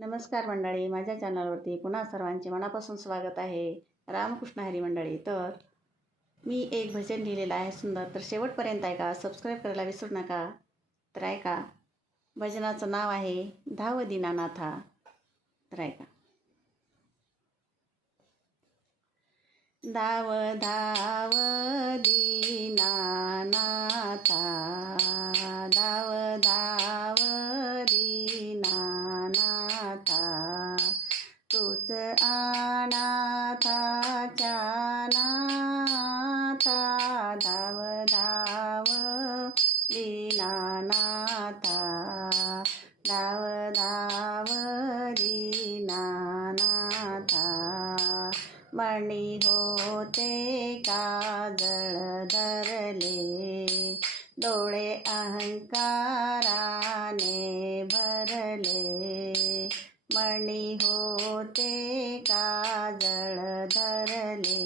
नमस्कार मंडळी, माझ्या चॅनलवरती पुन्हा सर्वांचे मनापासून स्वागत आहे. रामकृष्ण हरी मंडळी. तर मी एक भजन लिहिलेलं आहे सुंदर, तर शेवटपर्यंत ऐका. सबस्क्राईब करायला विसरू नका. तर ऐका. भजनाचं नाव आहे धाव दीनानाथा. तर ऐका. धाव धाव दीनानाथा, धाव धाव दीनानाथा, तूच अनाथाच्या नाथा. धाव धाव दीनानाथा, धाव धाव दीनानाथा, मणी होते काजळ धरले, डोळे अहंकाराने भरले. मणी होते काजळ धरले,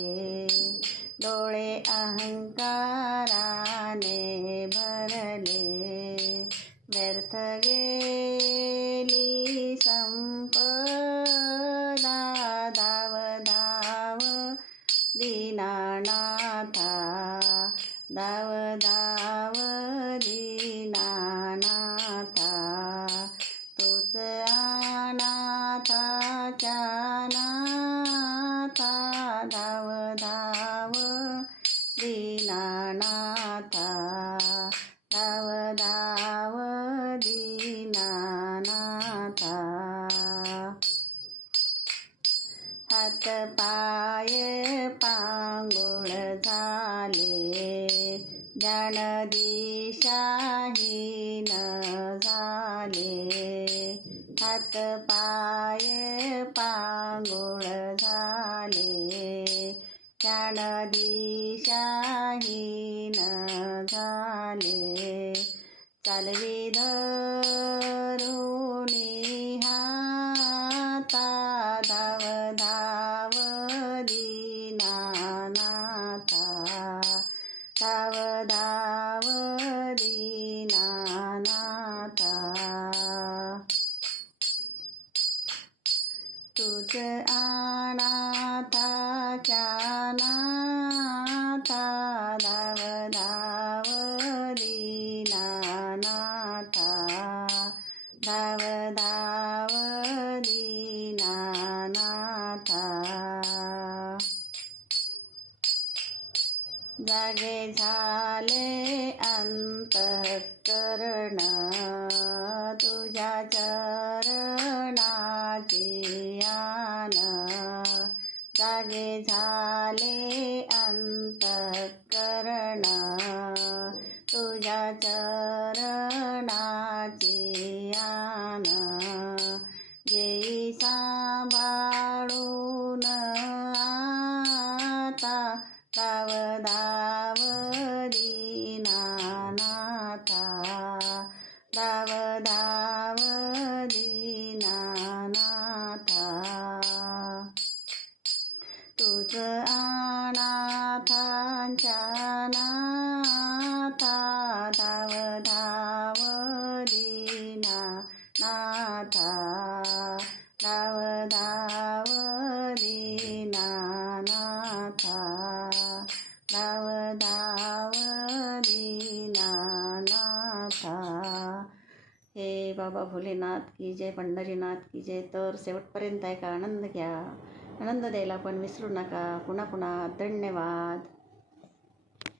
डोळे अहंकाराने भरले. व्यर्थ गेली संपदा, धाव धाव दीनानाथा, धाव धाव दीनानाथा, तूच अनाथाच्या नाथा. धाव धाव दीनानाथा, धाव धाव दीनानाथा. हात पाय पांगुळ झाले, ध्यान दिशाहीन झाले. हात पाय पांगुळ झाले, ध्यान दिशाहीन झाले. चालवी धरुणी हाता, धाव धाव दीनानाथा, धाव धाव दीनानाथा, तूच अनाथाच्या नाथा. धाव धाव दीनानाथा, धाव धाव दीनानाथा. जागे झाले अंतःकरण, तुझ्या चरणाची आन. जागे झाले अंतःकरण, तुझ्या चरणाची आन. घेई सांभाळून आता, धाव धाव दीनानाथा, धाव धाव दीनानाथा, तूच अनाथांच्या नाथा. धाव धाव दीनानाथा, धाव धाव दीनानाथा, धाव धाव दीनानाथा. हे बाबा भोलेनाथ की जय, पंढरीनाथ की जय. तर शेवटपर्यंत ऐका, आनंद घ्या. आनंद द्यायला पण विसरू नका. पुन्हा पुन्हा धन्यवाद.